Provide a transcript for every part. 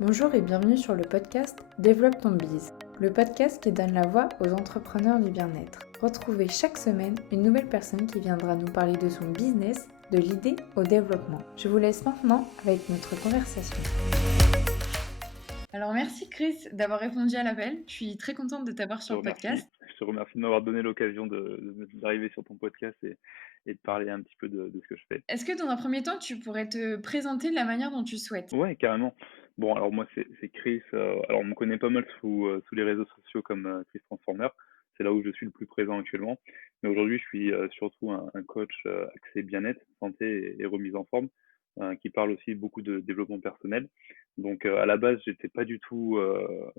Bonjour et bienvenue sur le podcast Développe ton biz, le podcast qui donne la voix aux entrepreneurs du bien-être. Retrouvez chaque semaine une nouvelle personne qui viendra nous parler de son business, de l'idée au développement. Je vous laisse maintenant avec notre conversation. Alors merci Chris d'avoir répondu à l'appel. Je suis très contente de t'avoir Je te sur le remercie. podcast. Je te remercie de m'avoir donné l'occasion d'arriver sur ton podcast et de parler un petit peu de ce que je fais. Est-ce que dans un premier temps, tu pourrais te présenter de la manière dont tu souhaites? Ouais, carrément. Bon, alors moi, c'est Chris. Alors, on me connaît pas mal sous les réseaux sociaux comme Chris Transformer. C'est là où je suis le plus présent actuellement. Mais aujourd'hui, je suis surtout un coach axé bien-être, santé et remise en forme, qui parle aussi beaucoup de développement personnel. Donc, à la base, j'étais pas du tout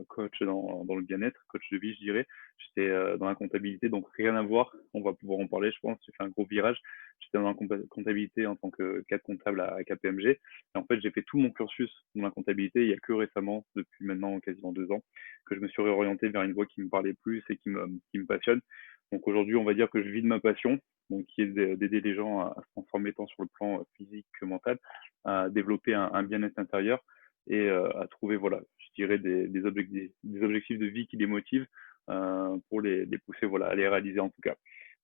coach dans le bien-être, coach de vie, je dirais. J'étais dans la comptabilité, donc rien à voir. On va pouvoir en parler, je pense. J'ai fait un gros virage. J'étais dans la comptabilité en tant que cadre comptable à KPMG. Et en fait, j'ai fait tout mon cursus dans la comptabilité il y a que récemment, depuis maintenant quasiment 2 ans, que je me suis réorienté vers une voie qui me parlait plus et qui me passionne. Donc aujourd'hui, on va dire que je vis de ma passion, donc qui est d'aider les gens à se transformer tant sur le plan physique que mental, à développer un bien-être intérieur et à trouver, voilà, je dirais des objectifs de vie qui les motivent pour les pousser, voilà, à les réaliser en tout cas.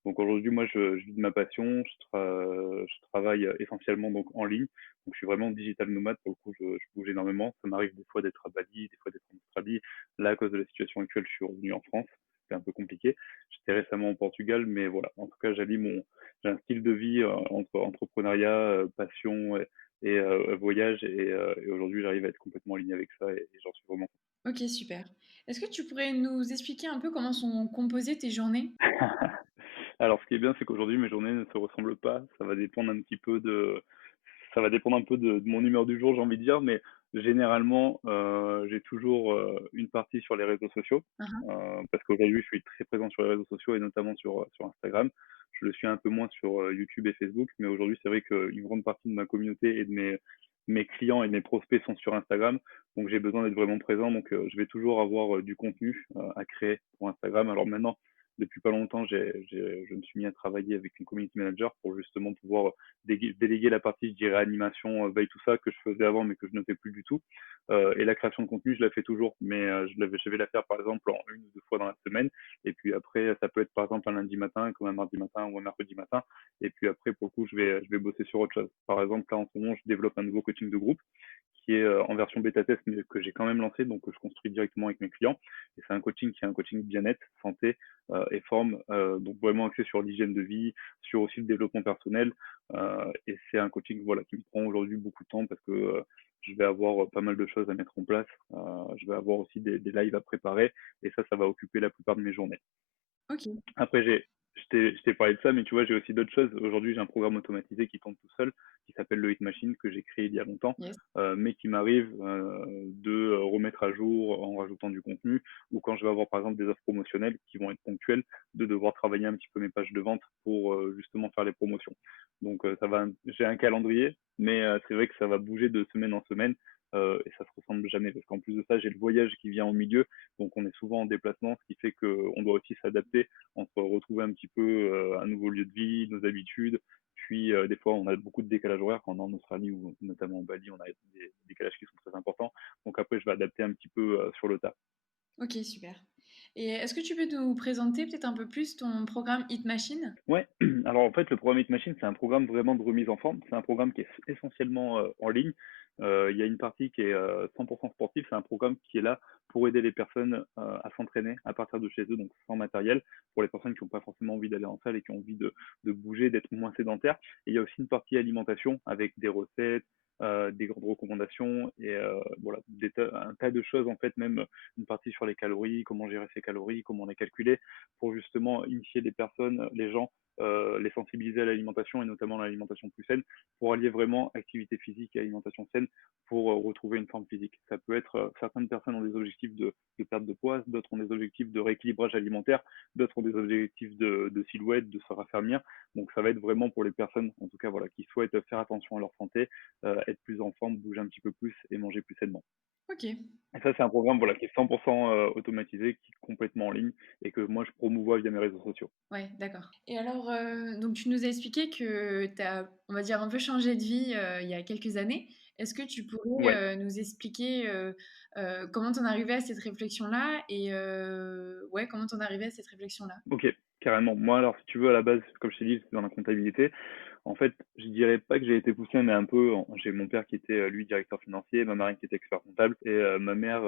Donc aujourd'hui, moi, je vis de ma passion, je travaille essentiellement donc en ligne, donc je suis vraiment digital nomade, pour le coup, je bouge énormément. Ça m'arrive des fois d'être à Bali, des fois d'être en Australie. Là, à cause de la situation actuelle, je suis revenu en France. C'est un peu compliqué. J'étais récemment au Portugal, mais voilà. En tout cas, j'ai un style de vie entre entrepreneuriat, passion et voyage. Et aujourd'hui, j'arrive à être complètement aligné avec ça et j'en suis vraiment Ok, super. Est-ce que tu pourrais nous expliquer un peu comment sont composées tes journées? Alors, ce qui est bien, c'est qu'aujourd'hui, mes journées ne se ressemblent pas. Ça va dépendre un peu de mon humeur du jour, j'ai envie de dire, mais généralement, j'ai toujours une partie sur les réseaux sociaux, Mhm. parce qu'aujourd'hui, je suis très présent sur les réseaux sociaux et notamment sur Instagram. Je le suis un peu moins sur YouTube et Facebook, mais aujourd'hui, c'est vrai qu'une grande partie de ma communauté et de mes clients et de mes prospects sont sur Instagram, donc j'ai besoin d'être vraiment présent. Donc, je vais toujours avoir du contenu à créer pour Instagram. Alors maintenant, depuis pas longtemps, je me suis mis à travailler avec une community manager pour justement pouvoir déléguer la partie, je dirais, animation, veille, tout ça, que je faisais avant, mais que je ne fais plus du tout. Et la création de contenu, je la fais toujours, mais je vais la faire, par exemple, en une ou deux fois dans la semaine. Et puis après, ça peut être, par exemple, un lundi matin, comme un mardi matin ou un mercredi matin. Et puis après, pour le coup, je vais bosser sur autre chose. Par exemple, là, en ce moment, je développe un nouveau coaching de groupe qui est en version bêta test, mais que j'ai quand même lancé, donc que je construis directement avec mes clients. Et c'est un coaching qui est un coaching bien-être, santé et forme, donc vraiment axé sur l'hygiène de vie, sur aussi le développement personnel. Et c'est un coaching, voilà, qui me prend aujourd'hui beaucoup de temps parce que je vais avoir pas mal de choses à mettre en place. Je vais avoir aussi des lives à préparer et ça va occuper la plupart de mes journées. Ok. Après, je t'ai parlé de ça, mais tu vois, j'ai aussi d'autres choses. Aujourd'hui, j'ai un programme automatisé qui tourne tout seul, qui s'appelle le Hit Machine, que j'ai créé il y a longtemps, Yes. mais qui m'arrive de remettre à jour en rajoutant du contenu, ou quand je vais avoir par exemple des offres promotionnelles qui vont être ponctuelles, de devoir travailler un petit peu mes pages de vente pour justement faire les promotions. Donc j'ai un calendrier, mais c'est vrai que ça va bouger de semaine en semaine. Et ça se ressemble jamais parce qu'en plus de ça j'ai le voyage qui vient au milieu, donc on est souvent en déplacement, ce qui fait qu'on doit aussi s'adapter entre retrouver un petit peu un nouveau lieu de vie, nos habitudes. Puis des fois, on a beaucoup de décalage horaire quand on est en Australie ou notamment en Bali, on a des décalages qui sont très importants. Donc après, je vais adapter un petit peu sur le tas. Ok, super. Et est-ce que tu peux nous présenter peut-être un peu plus ton programme Hit Machine? Ouais, alors en fait, le programme Hit Machine, c'est un programme vraiment de remise en forme. C'est un programme qui est essentiellement en ligne. Il y a une partie qui est 100% sportive. C'est un programme qui est là pour aider les personnes à s'entraîner à partir de chez eux, donc sans matériel, pour les personnes qui n'ont pas forcément envie d'aller en salle et qui ont envie de bouger, d'être moins sédentaires. Et il y a aussi une partie alimentation avec des recettes, des grandes recommandations et voilà, un tas de choses en fait, même une partie sur les calories, comment gérer ses calories, comment les calculer, pour justement initier les personnes, les gens, les sensibiliser à l'alimentation et notamment l'alimentation plus saine pour allier vraiment activité physique et alimentation saine pour retrouver une forme physique. Ça peut être, certaines personnes ont des objectifs de perte de poids, d'autres ont des objectifs de rééquilibrage alimentaire, d'autres ont des objectifs de silhouette, de se raffermir. Donc ça va être vraiment pour les personnes, en tout cas voilà, qui souhaitent faire attention à leur santé, être plus en forme, bouger un petit peu plus et manger plus sainement. OK. Et ça, c'est un programme, voilà, qui est 100% automatisé, qui est complètement en ligne et que moi je promouvois via mes réseaux sociaux. Ouais, d'accord. Et alors, donc tu nous as expliqué que tu as, on va dire, un peu changé de vie, il y a quelques années. Est-ce que tu Ouais, pourrais, nous expliquer, comment tu en es arrivé à cette réflexion-là et ouais, comment tu en es arrivé à cette réflexion-là? OK, carrément. Moi, alors, si tu veux, à la base, comme je t'ai dit, c'est dans la comptabilité. En fait, je dirais pas que j'ai été poussé, mais un peu. J'ai mon père qui était, lui, directeur financier, ma marraine qui était expert comptable, et ma mère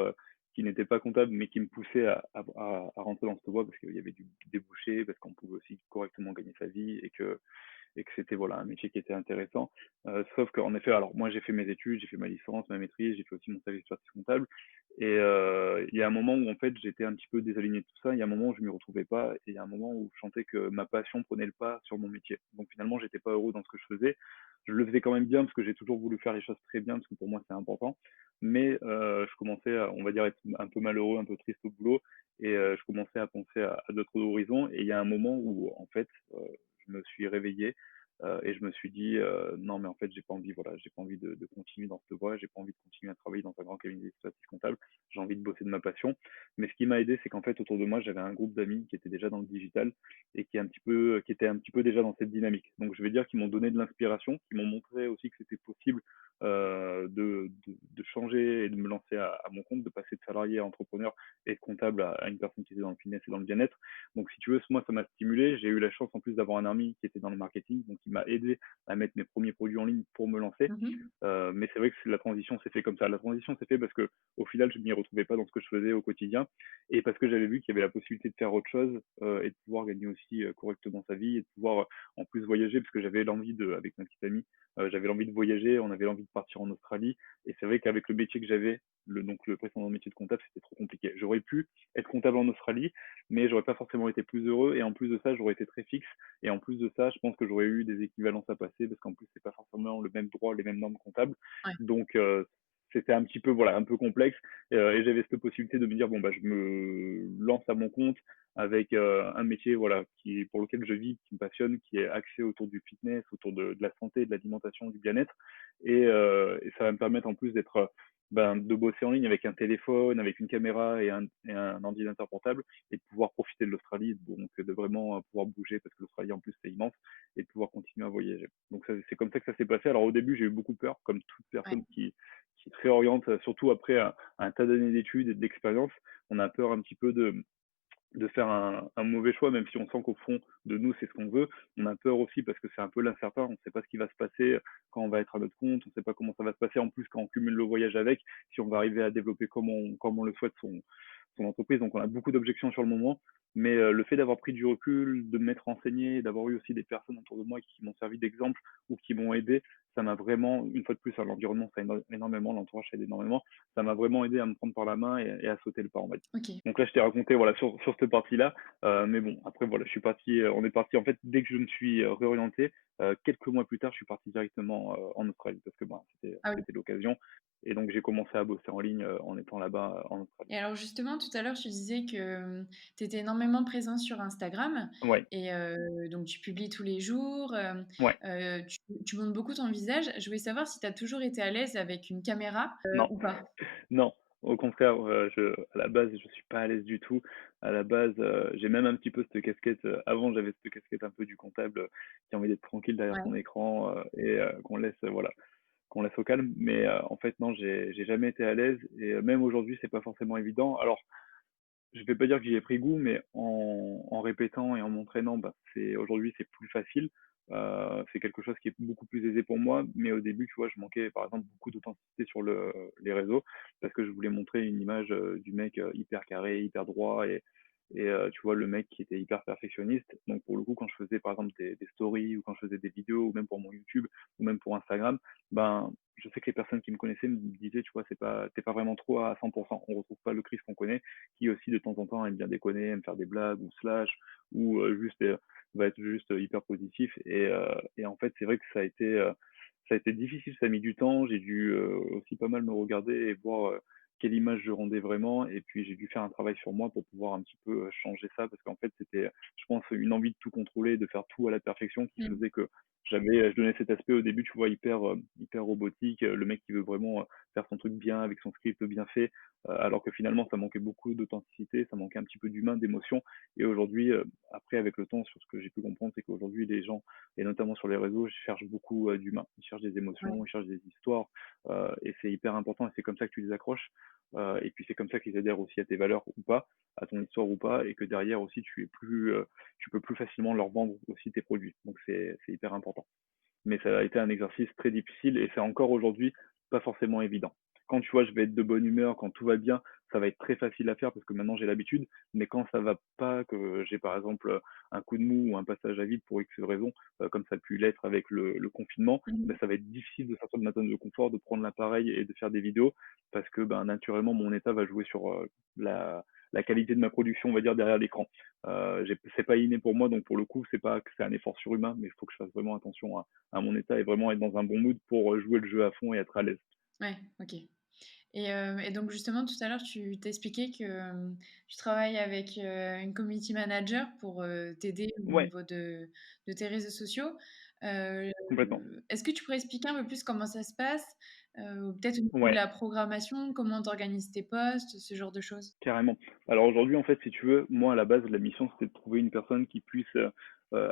qui n'était pas comptable, mais qui me poussait à rentrer dans cette voie parce qu'il y avait du débouché, parce qu'on pouvait aussi correctement gagner sa vie et que c'était voilà un métier qui était intéressant. Sauf qu'en effet, alors moi j'ai fait mes études, j'ai fait ma licence, ma maîtrise, j'ai fait aussi mon service d'expertise comptable. Et il y a un moment où en fait j'étais un petit peu désaligné de tout ça. Il y a un moment où je m'y retrouvais pas. Et il y a un moment où je sentais que ma passion prenait le pas sur mon métier. Donc finalement j'étais pas heureux dans ce que je faisais. Je le faisais quand même bien parce que j'ai toujours voulu faire les choses très bien parce que pour moi c'est important. Mais je commençais à, on va dire, être un peu malheureux, un peu triste au boulot. Et je commençais à penser à d'autres horizons. Et il y a un moment où en fait je me suis réveillé et je me suis dit non mais en fait j'ai pas envie, voilà, j'ai pas envie de continuer dans cette voie, j'ai pas envie de continuer à travailler dans un grand cabinet d'expertise comptable, j'ai envie de bosser de ma passion. Mais ce qui m'a aidé, c'est qu'en fait autour de moi j'avais un groupe d'amis qui étaient déjà dans le digital et qui étaient un petit peu déjà dans cette dynamique. Donc je vais dire qu'ils m'ont donné de l'inspiration, qui m'ont montré aussi que c'était possible de changer et de me lancer à mon compte, de passer de salarié à entrepreneur et de comptable à une personne qui était dans le fitness et dans le bien-être. Donc, si tu veux, moi, ça m'a stimulé. J'ai eu la chance, en plus, d'avoir un ami qui était dans le marketing, donc il m'a aidé à mettre mes premiers produits en ligne pour me lancer. Mmh. Mais c'est vrai que la transition s'est fait comme ça. La transition s'est fait parce que, au final, je m'y retrouvais pas dans ce que je faisais au quotidien, et parce que j'avais vu qu'il y avait la possibilité de faire autre chose et de pouvoir gagner aussi correctement sa vie et de pouvoir, en plus, voyager, parce que j'avais l'envie de, avec ma petite amie, j'avais l'envie de voyager. On avait l'envie de partir en Australie, et c'est vrai qu'avec le métier que j'avais, donc le précédent métier de comptable, c'était trop compliqué. J'aurais pu être comptable en Australie, mais j'aurais pas forcément été plus heureux. Et en plus de ça, j'aurais été très fixe. Et en plus de ça, je pense que j'aurais eu des équivalences à passer parce qu'en plus, c'est pas forcément le même droit, les mêmes normes comptables. Ouais. Donc, c'était un petit peu, voilà, un peu complexe. Et j'avais cette possibilité de me dire, bon, bah, je me lance à mon compte avec un métier, voilà, pour lequel je vis, qui me passionne, qui est axé autour du fitness, autour de la santé, de l'alimentation, du bien-être. Et ça va me permettre en plus de bosser en ligne avec un téléphone, avec une caméra et un ordinateur portable, et de pouvoir profiter de l'Australie, donc de vraiment pouvoir bouger parce que l'Australie en plus c'est immense, et de pouvoir continuer à voyager. Donc c'est comme ça que ça s'est passé. Alors au début j'ai eu beaucoup peur, comme toute Ouais. personne qui se réoriente, surtout après un tas d'années d'études et d'expérience, on a peur un petit peu de faire un mauvais choix, même si on sent qu'au fond de nous, c'est ce qu'on veut. On a peur aussi parce que c'est un peu l'incertain. On ne sait pas ce qui va se passer quand on va être à notre compte. On ne sait pas comment ça va se passer. En plus, quand on cumule le voyage avec, si on va arriver à développer comme on le souhaite son entreprise. Donc, on a beaucoup d'objections sur le moment. Mais le fait d'avoir pris du recul, de m'être renseigné, d'avoir eu aussi des personnes autour de moi qui m'ont servi d'exemple ou qui m'ont aidé, ça m'a vraiment, une fois de plus, l'environnement, ça aide énormément, l'entourage, ça aide énormément. Ça m'a vraiment aidé à me prendre par la main et à sauter le pas, on va dire. OK. Donc là, je t'ai raconté voilà sur cette partie-là, mais bon après voilà, je suis parti, on est parti en fait dès que je me suis réorienté, quelques mois plus tard, je suis parti directement en Australie parce que ben, Ah oui. c'était l'occasion, et donc j'ai commencé à bosser en ligne en étant là-bas en Australie. Et alors justement, tout à l'heure, tu disais que, tu étais énormément présent sur Instagram Ouais, et donc tu publies tous les jours, ouais, tu montres beaucoup ton visage. Je voulais savoir si tu as toujours été à l'aise avec une caméra, non, ou pas? non, au contraire, à la base, je suis pas à l'aise du tout. À la base, j'ai même un petit peu cette casquette, avant j'avais cette casquette un peu du comptable qui a envie d'être tranquille derrière son Ouais. écran et qu'on laisse, voilà, qu'on laisse au calme. Mais en fait, non, j'ai jamais été à l'aise, et même aujourd'hui, c'est pas forcément évident. Alors, je vais pas dire que j'y ai pris goût, mais en répétant et en m'entraînant, bah, aujourd'hui, c'est plus facile. C'est quelque chose qui est beaucoup plus aisé pour moi. Mais au début, tu vois, je manquais, par exemple, beaucoup d'authenticité sur les réseaux parce que je voulais montrer une image du mec hyper carré, hyper droit et tu vois, le mec qui était hyper perfectionniste. Donc, pour le coup, quand je faisais, par exemple, des stories ou quand je faisais des vidéos ou même pour mon YouTube ou même pour Instagram, ben, je sais que les personnes qui me connaissaient me disaient, tu vois, t'es pas vraiment trop à 100%. On retrouve pas le Chris qu'on connaît, qui aussi de temps en temps aime bien déconner, aime faire des blagues ou slash, ou juste va être juste hyper positif. Et en fait, c'est vrai que ça a été difficile, ça a mis du temps. J'ai dû aussi pas mal me regarder et voir quelle image je rendais vraiment et puis j'ai dû faire un travail sur moi pour pouvoir un petit peu, changer ça parce qu'en fait, c'était, je pense, une envie de tout contrôler, de faire tout à la perfection qui Mmh. faisait que je donnais cet aspect au début, tu vois, hyper robotique, le mec qui veut vraiment, faire son truc bien avec son script bien fait, alors que finalement ça manquait beaucoup d'authenticité, ça manquait un petit peu d'humain, d'émotion et aujourd'hui, après avec le temps sur ce que j'ai pu comprendre, c'est qu'aujourd'hui les gens et notamment sur les réseaux, cherchent beaucoup, d'humain. Ils cherchent des Ouais. émotions, ils cherchent des histoires, et c'est hyper important et c'est comme ça que tu les accroches, et puis c'est comme ça qu'ils adhèrent aussi à tes valeurs ou pas, à ton histoire ou pas et que derrière aussi tu peux plus facilement leur vendre aussi tes produits. Donc c'est hyper important. Mais ça a été un exercice très difficile et c'est encore aujourd'hui pas forcément évident. Quand tu vois, je vais être de bonne humeur, quand tout va bien, ça va être très facile à faire parce que maintenant j'ai l'habitude. Mais quand ça va pas, que j'ai par exemple un coup de mou ou un passage à vide pour X raison, comme ça a pu l'être avec le confinement, ben, Mmh. ça va être difficile de sortir de ma zone de confort, de prendre l'appareil et de faire des vidéos parce que ben, naturellement mon état va jouer sur la qualité de ma production, on va dire, derrière l'écran. C'est pas inné pour moi, donc pour le coup, c'est pas que c'est un effort surhumain, mais il faut que je fasse vraiment attention à mon état et vraiment être dans un bon mood pour jouer le jeu à fond et être à l'aise. Ouais, OK. Et donc justement tout à l'heure tu t'expliquais que, tu travailles avec, une community manager pour, t'aider au Ouais, niveau de tes réseaux sociaux. Heu, complètement. Est-ce que tu pourrais expliquer un peu plus comment ça se passe? Peut-être au niveau de Ouais, la programmation, comment tu organises tes posts, ce genre de choses? carrément. Alors aujourd'hui, en fait, si tu veux, moi à la base, la mission c'était de trouver une personne qui puisse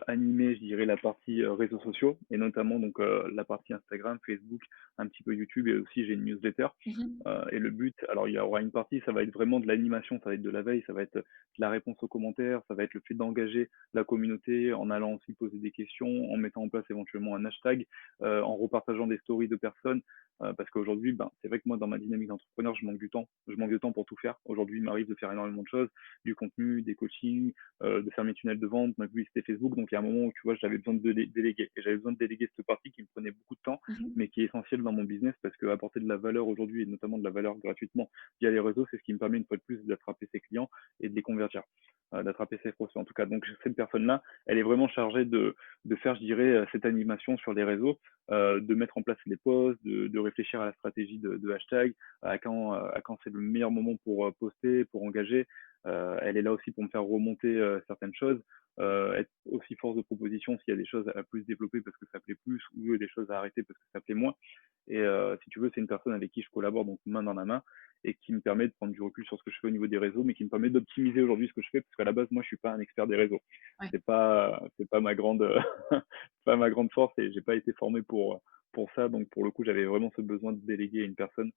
animer, je dirais, la partie réseaux sociaux et notamment donc la partie Instagram, Facebook, un petit peu YouTube et aussi j'ai une newsletter. Mmh mh. Et le but, alors il y aura une partie, ça va être vraiment de l'animation, ça va être de la veille, ça va être de la réponse aux commentaires, ça va être le fait d'engager la communauté en allant aussi poser des questions, en mettant en place éventuellement un hashtag, en repartageant des stories de personnes, parce qu'aujourd'hui, ben, c'est vrai que moi, dans ma dynamique d'entrepreneur, je manque de temps pour tout faire. Aujourd'hui, il m'arrive de faire énormément de choses, du contenu, des coachings, de faire mes tunnels de vente, ma publicité Facebook. Donc, il y a un moment où, tu vois, j'avais besoin de déléguer. Et j'avais besoin de déléguer cette partie qui me prenait beaucoup de temps, Mmh. mais qui est essentielle dans mon business parce que apporter de la valeur aujourd'hui, et notamment de la valeur gratuitement via les réseaux, c'est ce qui me permet une fois de plus d'attraper ses clients et de les convertir, d'attraper ses prospects en tout cas. Donc, cette personne-là, elle est vraiment chargée de faire, je dirais, cette animation sur les réseaux, de mettre en place les posts, de réfléchir à la stratégie de hashtag, à quand c'est le meilleur moment pour poster, pour engager. Elle est là aussi pour me faire remonter certaines choses, être aussi force de proposition s'il y a des choses à plus développer parce que ça plaît plus ou des choses à arrêter parce que ça plaît moins. Et si tu veux, c'est une personne avec qui je collabore donc main dans la main et qui me permet de prendre du recul sur ce que je fais au niveau des réseaux, mais qui me permet d'optimiser aujourd'hui ce que je fais parce qu'à la base, moi, je suis pas un expert des réseaux. Ouais. C'est pas ma grande, pas ma grande force et j'ai pas été formé pour ça. Donc pour le coup, j'avais vraiment ce besoin de déléguer à une personne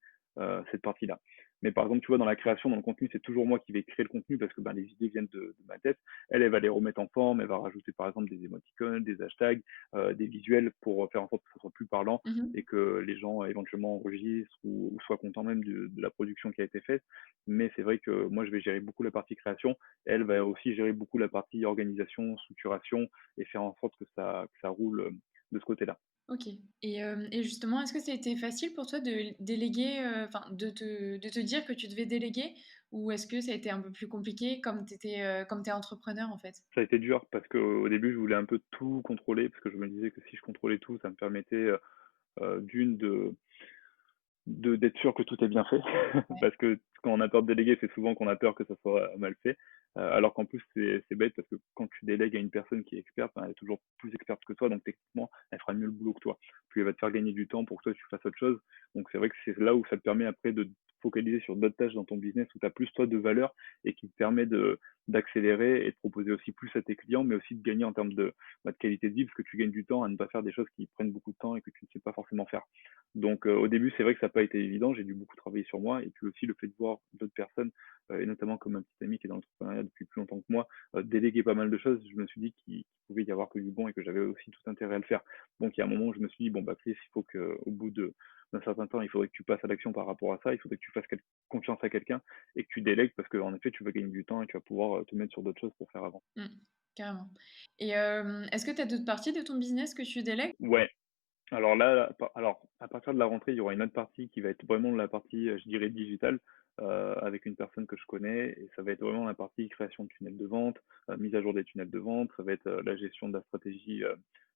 cette partie-là. Mais par exemple, tu vois, dans la création, dans le contenu, c'est toujours moi qui vais créer le contenu parce que ben, les idées viennent de ma tête. Elle va les remettre en forme, elle va rajouter par exemple des émoticônes, des hashtags, des visuels pour faire en sorte que ce soit plus parlant Mmh. et que les gens éventuellement enregistrent ou soient contents même de la production qui a été faite. Mais c'est vrai que moi, je vais gérer beaucoup la partie création. Elle va aussi gérer beaucoup la partie organisation, structuration et faire en sorte que ça roule de ce côté-là. OK. Et justement, est-ce que ça a été facile pour toi de déléguer, enfin de te dire que tu devais déléguer? Ou est-ce que ça a été un peu plus compliqué comme tu étais, comme tu es entrepreneur en fait? Ça a été dur parce qu'au début, je voulais un peu tout contrôler parce que je me disais que si je contrôlais tout, ça me permettait d'une de d'être sûr que tout est bien fait Ouais. parce que quand on a peur de déléguer, c'est souvent qu'on a peur que ça soit mal fait. Alors qu'en plus, c'est bête parce que quand tu délègues à une personne qui est experte, ben, elle est toujours plus experte que toi, donc techniquement, elle fera mieux le boulot que toi. Puis elle va te faire gagner du temps pour que toi, tu fasses autre chose. Donc c'est vrai que c'est là où ça te permet après de te focaliser sur d'autres tâches dans ton business où tu as plus toi de valeur et qui te permet d'accélérer et de proposer aussi plus à tes clients, mais aussi de gagner en termes de qualité de vie parce que tu gagnes du temps à ne pas faire des choses qui prennent beaucoup de temps et que tu ne sais pas forcément faire. Donc au début, c'est vrai que ça n'a pas été évident, j'ai dû beaucoup travailler sur moi et puis aussi le fait de voir d'autres personnes, et notamment comme un petit ami qui est dans l'entrepreneuriat depuis plus longtemps que moi, déléguer pas mal de choses, je me suis dit qu'il pouvait y avoir que du bon et que j'avais aussi tout intérêt à le faire. Donc il y a un moment où je me suis dit: «Bon bah Chris, il faut qu'au bout d'un certain temps, il faudrait que tu passes à l'action par rapport à ça, il faudrait que tu fasses confiance à quelqu'un et que tu délègues parce qu'en effet, tu vas gagner du temps et tu vas pouvoir, te mettre sur d'autres choses pour faire avant». Mmh. Carrément. Et est-ce que tu as d'autres parties de ton business que tu délègues? Ouais. Alors là, alors à partir de la rentrée, il y aura une autre partie qui va être vraiment la partie, je dirais digitale, avec une personne que je connais et ça va être vraiment la partie création de tunnels de vente, mise à jour des tunnels de vente, ça va être, la gestion de la stratégie,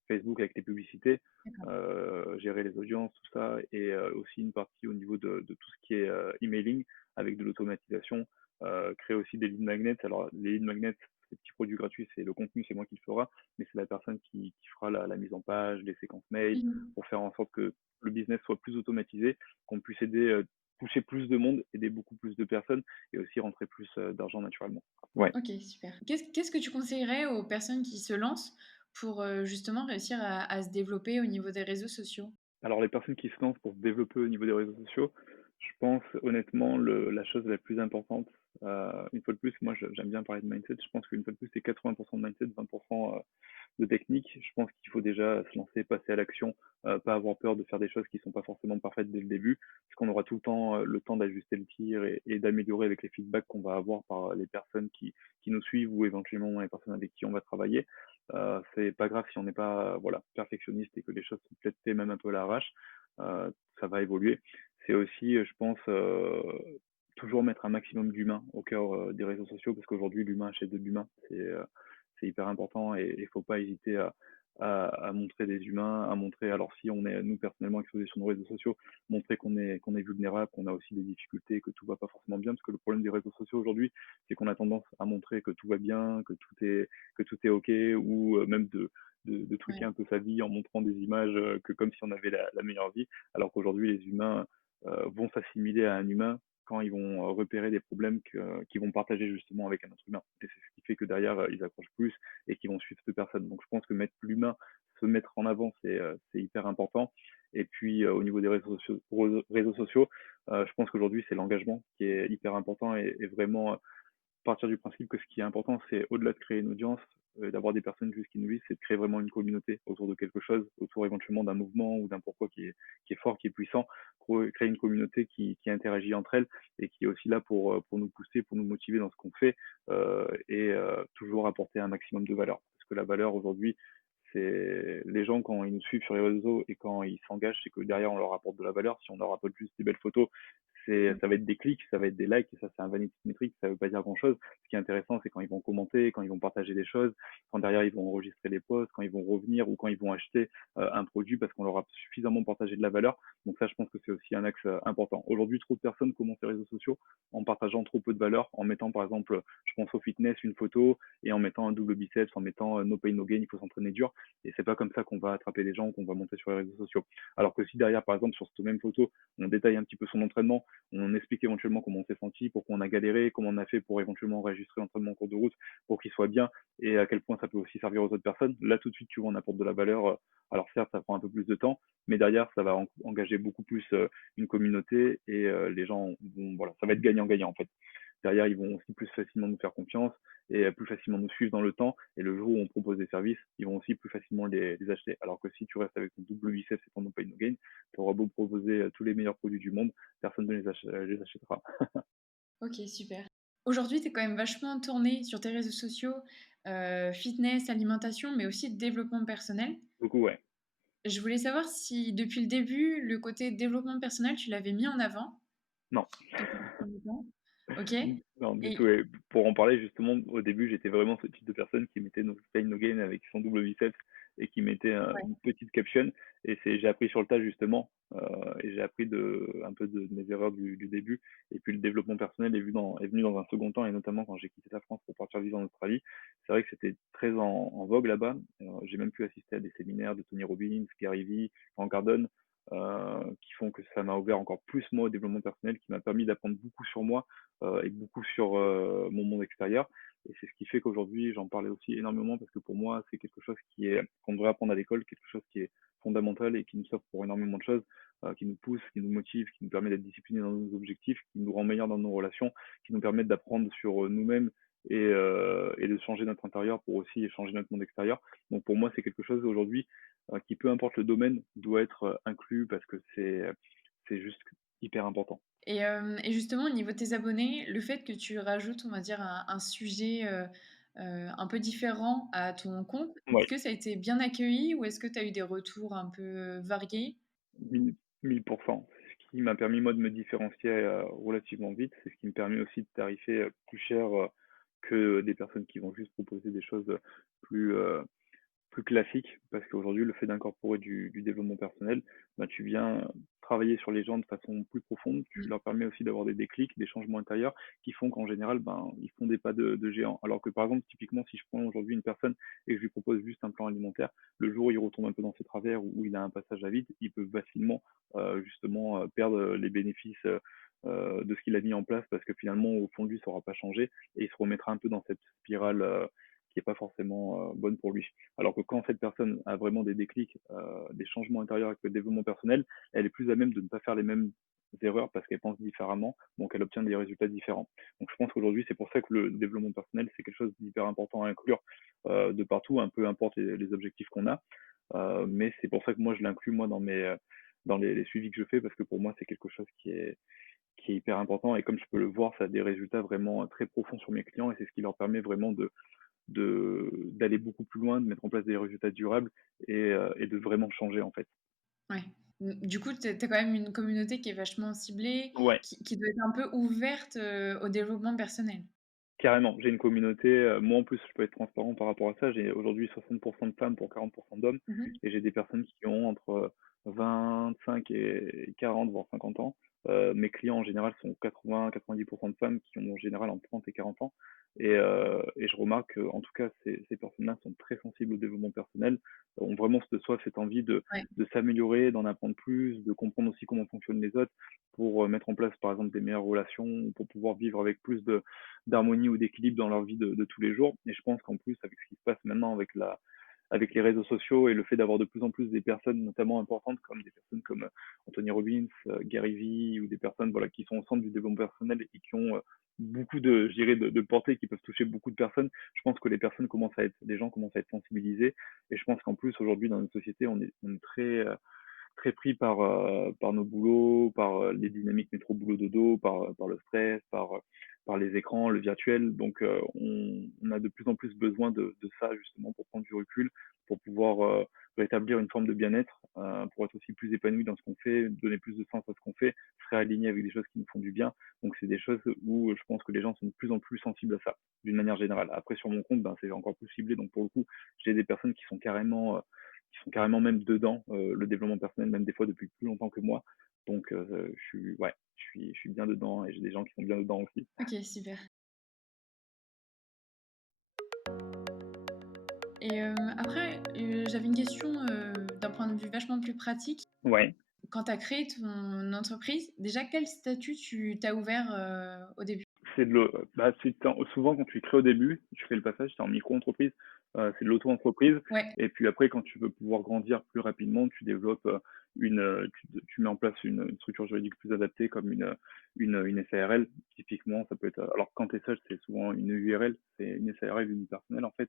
Facebook avec les publicités, D'accord. gérer les audiences, tout ça, et aussi une partie au niveau de tout ce qui est emailing avec de l'automatisation, créer aussi des lead magnets. Alors, les lead magnets, ces petits produits gratuits, c'est le contenu, c'est moi qui le fera, mais c'est la personne qui fera la mise en page, les séquences mail, Mmh. pour faire en sorte que le business soit plus automatisé, qu'on puisse aider, toucher plus de monde, aider beaucoup plus de personnes et aussi rentrer plus d'argent naturellement. Ouais. OK, super. Qu'est-ce que tu conseillerais aux personnes qui se lancent pour, justement réussir à se développer au niveau des réseaux sociaux? Alors les personnes qui se lancent pour se développer au niveau des réseaux sociaux, je pense honnêtement la chose la plus importante, une fois de plus, moi j'aime bien parler de mindset, je pense qu'une fois de plus c'est 80% de mindset, 20% de technique. Je pense qu'il faut déjà se lancer, passer à l'action, pas avoir peur de faire des choses qui sont pas forcément parfaites dès le début, parce qu'on aura tout le temps d'ajuster le tir et d'améliorer avec les feedbacks qu'on va avoir par les personnes qui nous suivent ou éventuellement les personnes avec qui on va travailler. C'est pas grave si on n'est pas voilà perfectionniste et que les choses sont peut-être faites même un peu à l'arrache, ça va évoluer. C'est aussi, je pense, toujours mettre un maximum d'humain au cœur des réseaux sociaux, parce qu'aujourd'hui l'humain achète de l'humain. C'est hyper important et il faut pas hésiter à montrer des humains, à montrer, alors si on est nous personnellement exposé sur nos réseaux sociaux, montrer qu'on est vulnérable, qu'on a aussi des difficultés, que tout va pas forcément bien, parce que le problème des réseaux sociaux aujourd'hui, c'est qu'on a tendance à montrer que tout va bien, que tout est ok, ou même de Ouais, truquer un peu sa vie en montrant des images que comme si on avait la meilleure vie, alors qu'aujourd'hui les humains vont s'assimiler à un humain quand ils vont repérer des problèmes qu'ils vont partager justement avec un autre humain. Et c'est ce qui fait que derrière, ils accrochent plus et qu'ils vont suivre cette personne. Donc je pense que mettre l'humain, se mettre en avant, c'est hyper important. Et puis au niveau des réseaux sociaux, je pense qu'aujourd'hui, c'est l'engagement qui est hyper important et vraiment partir du principe que ce qui est important, c'est au-delà de créer une audience, d'avoir des personnes juste qui nous lisent, c'est de créer vraiment une communauté autour de quelque chose, autour éventuellement d'un mouvement ou d'un pourquoi qui est fort, qui est puissant, créer une communauté qui interagit entre elles et qui est aussi là pour nous pousser, pour nous motiver dans ce qu'on fait et toujours apporter un maximum de valeur. Parce que la valeur aujourd'hui, c'est les gens quand ils nous suivent sur les réseaux et quand ils s'engagent, c'est que derrière on leur apporte de la valeur. Si on leur apporte juste des belles photos, mmh, ça va être des clics, ça va être des likes, et ça c'est un vanity metric, ça veut pas dire grand chose. Ce qui est intéressant, c'est quand ils vont commenter, quand ils vont partager des choses, quand derrière ils vont enregistrer des posts, quand ils vont revenir ou quand ils vont acheter un produit parce qu'on leur a suffisamment partagé de la valeur. Donc ça, je pense que c'est aussi un axe important. Aujourd'hui, trop de personnes commencent les réseaux sociaux en partageant trop peu de valeur, en mettant par exemple, je pense au fitness, une photo, et en mettant un double biceps, en mettant no pain no gain, il faut s'entraîner dur. Et c'est pas comme ça qu'on va attraper les gens, qu'on va monter sur les réseaux sociaux. Alors que si derrière, par exemple, sur cette même photo, on détaille un petit peu son entraînement, on explique éventuellement comment on s'est senti, pourquoi on a galéré, comment on a fait pour éventuellement enregistrer l'entraînement en cours de route pour qu'il soit bien et à quel point ça peut aussi servir aux autres personnes. Là, tout de suite, tu vois, on apporte de la valeur. Alors certes, ça prend un peu plus de temps, mais derrière, ça va engager beaucoup plus une communauté et les gens vont, voilà, ça va être gagnant-gagnant en fait. Derrière, ils vont aussi plus facilement nous faire confiance et plus facilement nous suivre dans le temps. Et le jour où on propose des services, ils vont aussi plus facilement les acheter. Alors que si tu restes avec ton double biceps et ton no pain no gain, tu auras beau proposer tous les meilleurs produits du monde, personne ne les achètera. OK, super. Aujourd'hui, tu es quand même vachement tournée sur tes réseaux sociaux, fitness, alimentation, mais aussi développement personnel. Beaucoup, ouais. Je voulais savoir si depuis le début, le côté développement personnel, tu l'avais mis en avant Non. dans un premier temps? OK. Non, du tout. Et Et pour en parler, justement, au début, j'étais vraiment ce type de personne qui mettait no pain, no gain avec son double biceps et qui mettait ouais, une petite caption. Et j'ai appris sur le tas, justement, et j'ai appris un peu de mes erreurs du début. Et puis le développement personnel est venu dans un second temps, et notamment quand j'ai quitté la France pour partir vivre en Australie. C'est vrai que c'était très en vogue là-bas. J'ai même pu assister à des séminaires de Tony Robbins, Gary Vee, Grant Cardone, qui font que ça m'a ouvert encore plus moi au développement personnel, qui m'a permis d'apprendre beaucoup sur moi et beaucoup sur mon monde extérieur. Et c'est ce qui fait qu'aujourd'hui, j'en parlais aussi énormément parce que pour moi, c'est quelque chose qu'on devrait apprendre à l'école, quelque chose qui est fondamental et qui nous sert pour énormément de choses, qui nous pousse, qui nous motive, qui nous permet d'être disciplinés dans nos objectifs, qui nous rend meilleurs dans nos relations, qui nous permettent d'apprendre sur nous-mêmes et de changer notre intérieur pour aussi changer notre monde extérieur. Donc pour moi, c'est quelque chose aujourd'hui qui, peu importe le domaine, doit être inclus parce que c'est juste hyper important. et justement au niveau de tes abonnés, le fait que tu rajoutes, on va dire, un sujet, un peu différent à ton compte, est-ce Ouais. que ça a été bien accueilli ou est-ce que tu as eu des retours un peu variés? 1000%. C'est ce qui m'a permis, moi, de me différencier relativement vite. C'est ce qui me permet aussi de tarifer plus cher que des personnes qui vont juste proposer des choses plus, plus classique parce qu'aujourd'hui, le fait d'incorporer du développement personnel, bah, tu viens travailler sur les gens de façon plus profonde. Tu Mmh. leur permets aussi d'avoir des déclics, des changements intérieurs qui font qu'en général, ben, ils font des pas de géant. Alors que par exemple, typiquement, si je prends aujourd'hui une personne et que je lui propose juste un plan alimentaire, le jour où il retombe un peu dans ses travers ou où il a un passage à vide, il peut facilement justement perdre les bénéfices de ce qu'il a mis en place parce que finalement, au fond de lui, ça n'aura pas changé et il se remettra un peu dans cette spirale qui n'est pas forcément bonne pour lui. Alors que quand cette personne a vraiment des déclics, des changements intérieurs avec le développement personnel, elle est plus à même de ne pas faire les mêmes erreurs parce qu'elle pense différemment, donc elle obtient des résultats différents. Donc je pense qu'aujourd'hui, c'est pour ça que le développement personnel, c'est quelque chose d'hyper important à inclure de partout, un peu importe les objectifs qu'on a. Mais c'est pour ça que moi, je l'inclus moi dans les suivis que je fais parce que pour moi, c'est quelque chose qui est hyper important et comme je peux le voir, ça a des résultats vraiment très profonds sur mes clients et c'est ce qui leur permet vraiment d'aller beaucoup plus loin, de mettre en place des résultats durables et de vraiment changer en fait. Ouais. Du coup, tu as quand même une communauté qui est vachement ciblée, Ouais, qui doit être un peu ouverte, au développement personnel? carrément. J'ai une communauté, moi en plus je peux être transparent par rapport à ça, j'ai aujourd'hui 60% de femmes pour 40% d'hommes Mmh. et j'ai des personnes qui ont entre 25 et 40 voire 50 ans. Mes clients en général sont 80-90% de femmes qui ont en général entre 30 et 40 ans et je remarque qu'en tout cas ces personnes-là sont très sensibles au développement personnel, ont vraiment cette soif, cette envie Ouais. de s'améliorer, d'en apprendre plus, de comprendre aussi comment fonctionnent les autres pour, mettre en place par exemple des meilleures relations, pour pouvoir vivre avec plus de d'harmonie ou d'équilibre dans leur vie de tous les jours. Et je pense qu'en plus, avec ce qui se passe maintenant avec les réseaux sociaux et le fait d'avoir de plus en plus des personnes notamment importantes comme des personnes comme Anthony Robbins, Gary Vee ou des personnes voilà, qui sont au centre du développement personnel et qui ont beaucoup de, je dirais, de portée, qui peuvent toucher beaucoup de personnes. Je pense que les gens commencent à être sensibilisés et je pense qu'en plus aujourd'hui dans notre société, on est très pris par nos boulots, par les dynamiques métro boulot dodo, par le stress, par les écrans, le virtuel. Donc on a de plus en plus besoin de ça justement pour prendre du recul, pour pouvoir rétablir une forme de bien-être, pour être aussi plus épanoui dans ce qu'on fait, donner plus de sens à ce qu'on fait, se réaligner avec des choses qui nous font du bien. Donc c'est des choses où je pense que les gens sont de plus en plus sensibles à ça, d'une manière générale. Après sur mon compte, ben, c'est encore plus ciblé. Donc pour le coup, j'ai des personnes qui sont carrément même dedans, le développement personnel, même des fois depuis plus longtemps que moi. Donc, je suis bien dedans et j'ai des gens qui sont bien dedans aussi. OK, super. Et après, j'avais une question, d'un point de vue vachement plus pratique. Ouais. Quand tu as créé ton entreprise, déjà quel statut tu tu ouvert, au début? Souvent quand tu crées au début, tu fais le passage, tu es en micro-entreprise, c'est de l'auto-entreprise. Ouais, Et puis après, quand tu veux pouvoir grandir plus rapidement, tu développes tu mets en place une structure juridique plus adaptée comme une SARL. Typiquement, ça peut être, alors quand tu es seul, c'est souvent une URL, c'est une SARL unipersonnelle en fait,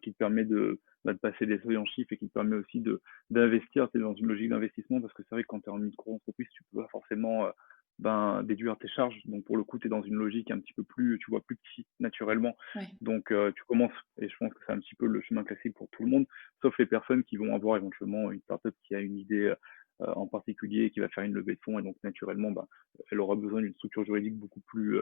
qui te permet de passer des seuils en chiffres et qui te permet aussi d'investir. Tu es dans une logique d'investissement parce que c'est vrai que quand tu es en micro-entreprise, tu peux pas forcément ben, déduire tes charges. Donc pour le coup, tu es dans une logique un petit peu plus, tu vois, plus petit naturellement. ouais. Donc tu commences, et je pense que c'est un petit peu le chemin classique pour tout le monde, sauf les personnes qui vont avoir éventuellement une startup qui a une idée en particulier, qui va faire une levée de fonds, et donc naturellement, ben, elle aura besoin d'une structure juridique beaucoup plus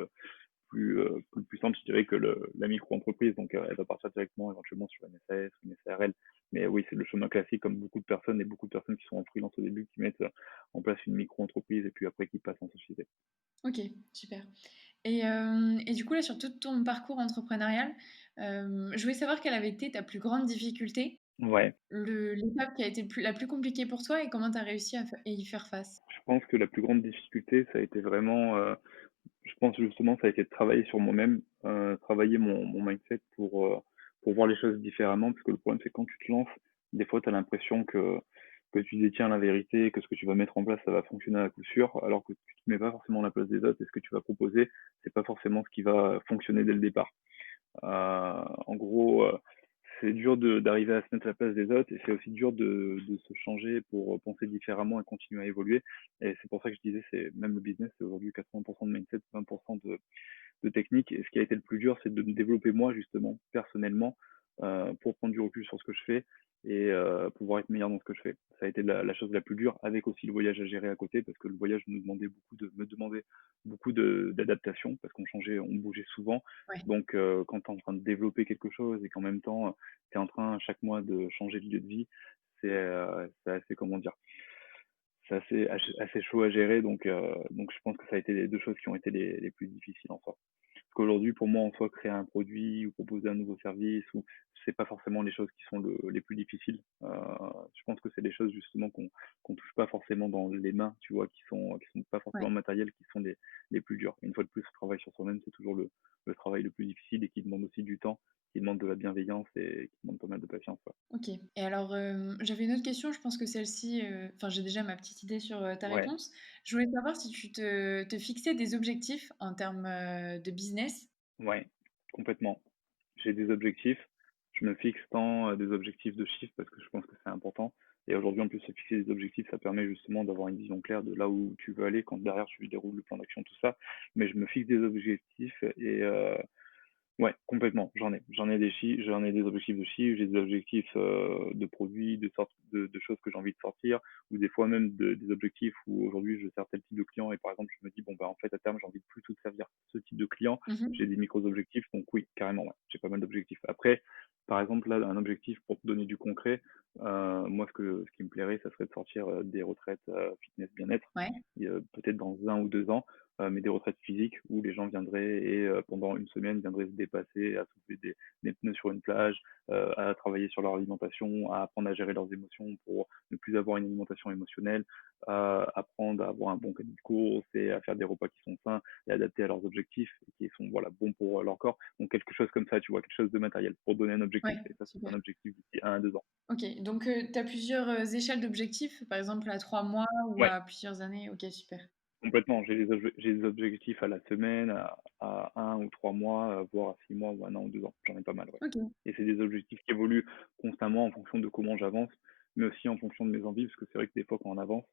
puissante, je dirais, que la micro-entreprise. Donc elle va partir directement éventuellement sur une SAS ou une SARL. Mais oui, c'est le chemin classique comme beaucoup de personnes et beaucoup de personnes qui sont en freelance au début, qui mettent en place une micro-entreprise et puis après qui passent en société. OK, super. Et du coup, là, sur tout ton parcours entrepreneurial, je voulais savoir quelle avait été ta plus grande difficulté, Ouais. l'étape qui a été la plus compliquée pour toi et comment tu as réussi à y faire face? Je pense que la plus grande difficulté, ça a été vraiment, je pense justement, ça a été de travailler sur moi-même, travailler mon mindset pour voir les choses différemment. Parce que le problème, c'est que quand tu te lances, des fois, tu as l'impression que tu détiens la vérité, que ce que tu vas mettre en place, ça va fonctionner à coup sûr, alors que tu te mets pas forcément à la place des autres et ce que tu vas proposer, c'est pas forcément ce qui va fonctionner dès le départ. En gros, c'est dur d'arriver à se mettre à la place des autres et c'est aussi dur de se changer pour penser différemment et continuer à évoluer. Et c'est pour ça que je disais, c'est même le business, c'est aujourd'hui 80% de mindset, 20% de technique. Et ce qui a été le plus dur, c'est de me développer moi, justement, personnellement, pour prendre du recul sur ce que je fais et pouvoir être meilleur dans ce que je fais. Ça a été la chose la plus dure, avec aussi le voyage à gérer à côté, parce que le voyage me demandait beaucoup d'adaptation, parce qu'on changeait, on bougeait souvent. Ouais. Donc quand tu es en train de développer quelque chose et qu'en même temps, tu es en train chaque mois de changer de lieu de vie, c'est assez, comment dire, c'est assez chaud à gérer. Donc je pense que ça a été les 2 choses qui ont été les plus difficiles en soi. Parce qu'aujourd'hui, pour moi, en soi, créer un produit ou proposer un nouveau service, ou c'est pas forcément les choses qui sont les plus difficiles. Je pense que c'est des choses justement qu'on touche pas forcément dans les mains, tu vois, qui sont pas Ouais. forcément matérielles, qui sont les plus dures. Une fois de plus, le travail sur soi-même, c'est toujours le travail le plus difficile et qui demande aussi du temps, qui demande de la bienveillance et qui demande pas mal de patience, quoi. OK. Et alors, j'avais une autre question, je pense que celle-ci, enfin, j'ai déjà ma petite idée sur, ta Ouais. réponse. Je voulais savoir si tu te fixais des objectifs en termes, de business? Ouais, complètement. J'ai des objectifs. Je me fixe tant des objectifs de chiffres parce que je pense que c'est important. Et aujourd'hui, en plus, se fixer des objectifs, ça permet justement d'avoir une vision claire de là où tu veux aller quand derrière tu déroules le plan d'action, tout ça. Mais je me fixe des objectifs et ouais, complètement. J'en ai des objectifs de chiffre, j'ai des objectifs de produits, de choses que j'ai envie de sortir, ou des fois même des objectifs où aujourd'hui je sers tel type de client et par exemple je me dis bon bah en fait à terme j'ai envie de plus tout servir ce type de client. Mmh. J'ai des micros objectifs, donc oui, carrément, ouais, j'ai pas mal d'objectifs. Après, par exemple là, un objectif pour te donner du concret, moi ce qui me plairait, ça serait de sortir des retraites fitness bien-être, Ouais. peut-être dans 1 ou 2 ans, mais des retraites physiques où les gens viendraient et pendant une semaine, ils viendraient se dépasser, à soulever des pneus sur une plage, à travailler sur leur alimentation, à apprendre à gérer leurs émotions pour ne plus avoir une alimentation émotionnelle, à apprendre à avoir un bon cahier de course et à faire des repas qui sont sains et adaptés à leurs objectifs et qui sont voilà, bons pour leur corps. Donc quelque chose comme ça, tu vois, quelque chose de matériel pour donner un Ouais, objectif. Et ça, c'est super. un objectif d'ici 1 à 2 ans. OK, donc tu as plusieurs, échelles d'objectifs, par exemple à 3 mois ou Ouais. à plusieurs années? OK, super. Complètement, j'ai des objectifs à la semaine, à 1 ou 3 mois, voire à 6 mois ou 1 an ou 2 ans. J'en ai pas mal, ouais. OK. Et c'est des objectifs qui évoluent constamment en fonction de comment j'avance, mais aussi en fonction de mes envies, parce que c'est vrai que des fois, quand on avance,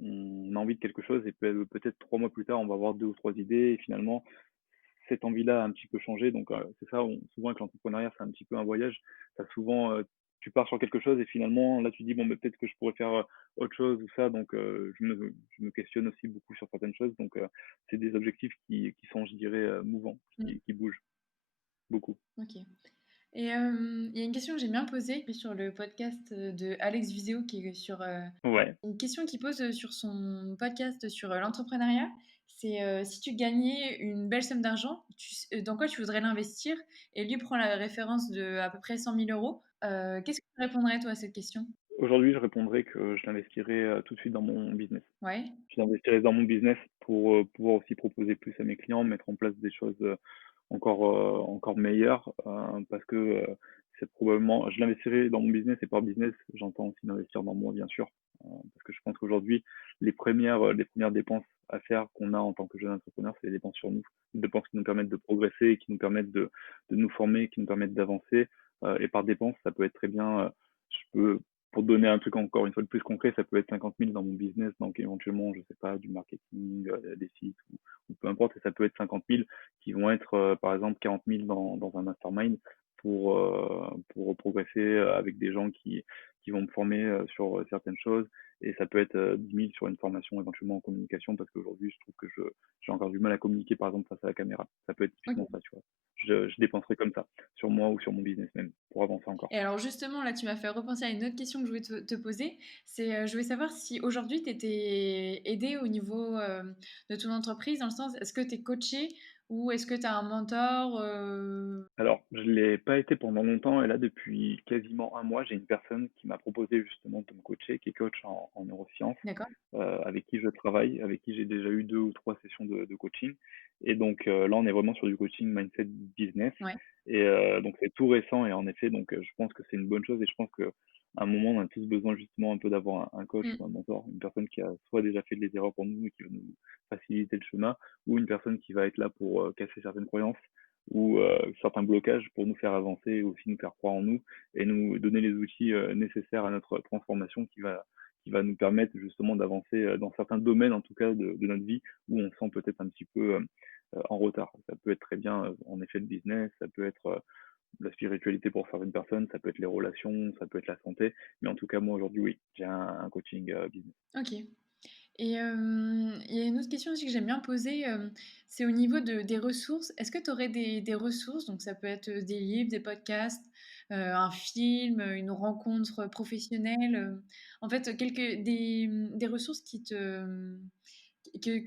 on a envie de quelque chose et peut-être 3 mois plus tard, on va avoir 2 ou 3 idées et finalement, cette envie-là a un petit peu changé. Donc, c'est ça, souvent avec l'entrepreneuriat, c'est un petit peu un voyage. Tu souvent, tu pars sur quelque chose et finalement, là, tu dis, bon, mais peut-être que je pourrais faire autre chose ou ça. Donc, je me questionne aussi beaucoup sur certaines choses. Donc, c'est des objectifs qui sont, je dirais, mouvants, Mmh. qui bougent beaucoup. OK. Et il y a une question que j'aime bien poser sur le podcast, de Alex Viseo qui est sur, Ouais. une question qu'il pose, sur son podcast sur, l'entrepreneuriat. C'est, si tu gagnais une belle somme d'argent, dans quoi tu voudrais l'investir? Et lui prend la référence de à peu près 100 000 €. Qu'est-ce que tu répondrais toi à cette question? Aujourd'hui, je répondrais que je l'investirais tout de suite dans mon business. Ouais? Je l'investirais dans mon business pour pouvoir aussi proposer plus à mes clients, mettre en place des choses encore meilleures, parce que c'est probablement, je l'investirais dans mon business et par business, j'entends aussi l'investir dans moi, bien sûr, parce que je pense qu'aujourd'hui, les premières dépenses à faire qu'on a en tant que jeune entrepreneur, c'est les dépenses sur nous, des dépenses qui nous permettent de progresser, qui nous permettent de nous former, qui nous permettent d'avancer, et par dépenses, ça peut être très bien, je peux pour te donner un truc encore une fois de plus concret, ça peut être 50 000 dans mon business, donc éventuellement, je sais pas, du marketing, des sites ou peu importe, et ça peut être 50 000 qui vont être, par exemple, 40 000 dans un mastermind pour progresser avec des gens qui vont me former sur certaines choses, et ça peut être 10 000 sur une formation éventuellement en communication, parce qu'aujourd'hui, je trouve que j'ai encore du mal à communiquer, par exemple, face à la caméra. Ça peut être typiquement OK. ça, tu vois. Je dépenserai comme ça, sur moi ou sur mon business même, pour avancer encore. Et alors justement, là, tu m'as fait repenser à une autre question que je voulais te poser. C'est, je voulais savoir si aujourd'hui tu étais aidée au niveau, de ton entreprise, dans le sens, est-ce que tu es coachée ou est-ce que tu as un mentor? Alors, je l'ai pas été pendant longtemps et là, depuis quasiment un mois, j'ai une personne qui m'a proposé justement de me coacher, qui est coach en neurosciences, D'accord, avec qui je travaille, avec qui j'ai déjà eu 2 ou 3 sessions de coaching. Et donc là, on est vraiment sur du coaching mindset business. ouais. Et donc c'est tout récent et en effet, donc je pense que c'est une bonne chose et je pense que à un moment, on a tous besoin justement un peu d'avoir un coach ou un Mmh. mentor, une personne qui a soit déjà fait des erreurs pour nous et qui va nous faciliter le chemin, ou une personne qui va être là pour casser certaines croyances ou certains blocages pour nous faire avancer et aussi nous faire croire en nous et nous donner les outils nécessaires à notre transformation qui va nous permettre justement d'avancer dans certains domaines en tout cas de notre vie où on se sent peut-être un petit peu en retard. Ça peut être très bien en effet le business, ça peut être la spiritualité pour certaines personnes, ça peut être les relations, ça peut être la santé. Mais en tout cas, moi aujourd'hui, oui, j'ai un coaching business. OK. Et il y a une autre question aussi que j'aime bien poser, c'est au niveau des ressources. Est-ce que tu aurais des ressources, donc ça peut être, des livres, des podcasts, un film, une rencontre professionnelle, en fait, des ressources que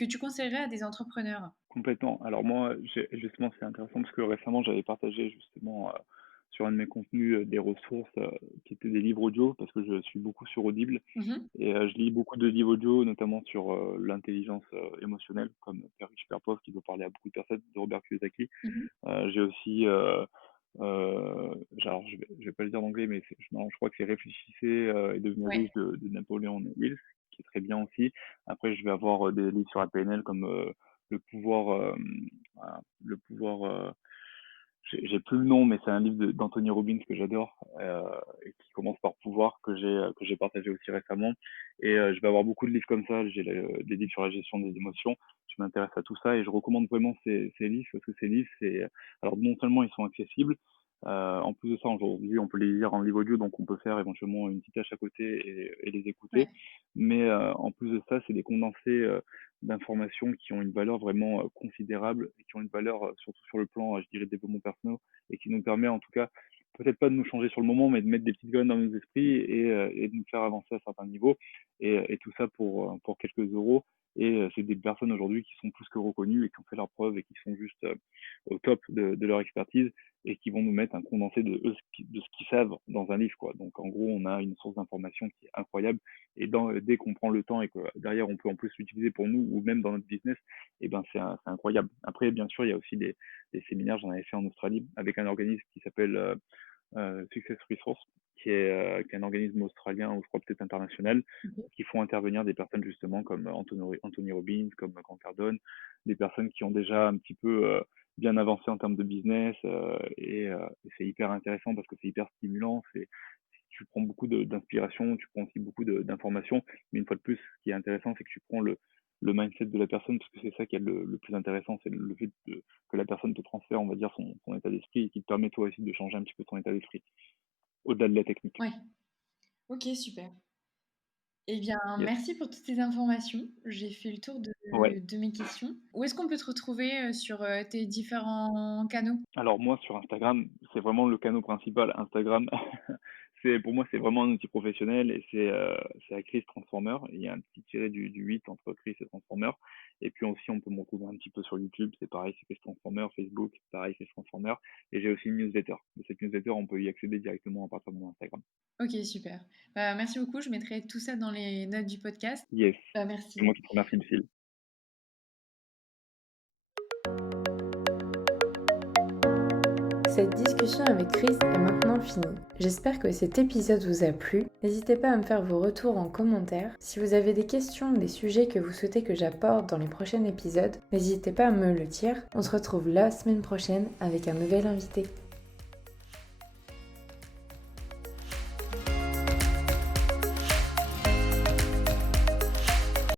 tu conseillerais à des entrepreneurs? Complètement. Alors moi, justement, c'est intéressant parce que récemment, j'avais partagé justement sur un de mes contenus des ressources qui étaient des livres audio parce que je suis beaucoup sur Audible Mmh. et je lis beaucoup de livres audio, notamment sur l'intelligence émotionnelle, comme Père riche, Père pauvre, qui doit parler à beaucoup de personnes, de Robert Kiyosaki. Mmh. J'ai aussi, alors je vais pas le dire en anglais, mais non, je crois que c'est Réfléchissez et devenez Ouais, riche de Napoléon Hill, qui est très bien aussi. Après, je vais avoir des livres sur la PNL comme le pouvoir, le pouvoir, j'ai plus le nom, mais c'est un livre d'Anthony Robbins que j'adore et qui commence par pouvoir que j'ai partagé aussi récemment. Et je vais avoir beaucoup de livres comme ça. J'ai des livres sur la gestion des émotions. Je m'intéresse à tout ça et je recommande vraiment ces livres parce que ces livres, alors non seulement ils sont accessibles, en plus de ça, aujourd'hui, on peut les lire en livre audio, donc on peut faire éventuellement une petite tâche à côté et les écouter. ouais, Mais en plus de ça, c'est des condensés d'informations qui ont une valeur vraiment considérable et qui ont une valeur surtout sur le plan, je dirais, développement personnel et qui nous permet en tout cas, peut-être pas de nous changer sur le moment, mais de mettre des petites graines dans nos esprits et de nous faire avancer à certains niveaux. Et tout ça pour quelques euros. Et c'est des personnes aujourd'hui qui sont plus que reconnues et qui ont fait leurs preuves et qui sont juste au top de leur expertise et qui vont nous mettre un condensé de, eux, de ce qu'ils savent dans un livre, quoi. Donc en gros, on a une source d'information qui est incroyable et dès qu'on prend le temps et que derrière on peut en plus l'utiliser pour nous ou même dans notre business, et ben c'est incroyable. Après, bien sûr, il y a aussi des séminaires, j'en avais fait en Australie avec un organisme qui s'appelle Success Resource, qui est un organisme australien ou je crois peut-être international, OK. qui font intervenir des personnes justement comme Anthony Robbins, comme Grant Cardone, des personnes qui ont déjà un petit peu bien avancé en termes de business et c'est hyper intéressant parce que c'est hyper stimulant. Tu prends beaucoup d'inspiration, tu prends aussi beaucoup d'informations, mais une fois de plus, ce qui est intéressant, c'est que tu prends le mindset de la personne, parce que c'est ça qui est le plus intéressant, c'est le fait que la personne te transfère, on va dire, son état d'esprit et qui te permet toi aussi de changer un petit peu ton état d'esprit, au-delà de la technique. Ouais. OK, super. Eh bien, Yes. merci pour toutes ces informations. J'ai fait le tour Ouais. de mes questions. Où est-ce qu'on peut te retrouver, sur, tes différents canaux? Alors moi, sur Instagram, c'est vraiment le canal principal. Instagram, pour moi, c'est vraiment un outil professionnel et c'est à Chris Transformer. Il y a un petit tiré du 8 entre Chris et Transformer. Et puis aussi, on peut me retrouver un petit peu sur YouTube, c'est pareil, c'est Chris Transformer, Facebook, pareil, Chris Transformer. Et j'ai aussi une newsletter. Et cette newsletter, on peut y accéder directement à partir de mon Instagram. OK, super. Bah, merci beaucoup, je mettrai tout ça dans les notes du podcast. Yes, Bah, c'est merci. moi qui te remercie, Lucille. Cette discussion avec Chris est maintenant finie. J'espère que cet épisode vous a plu. N'hésitez pas à me faire vos retours en commentaire. Si vous avez des questions ou des sujets que vous souhaitez que j'apporte dans les prochains épisodes, n'hésitez pas à me le dire. On se retrouve la semaine prochaine avec un nouvel invité.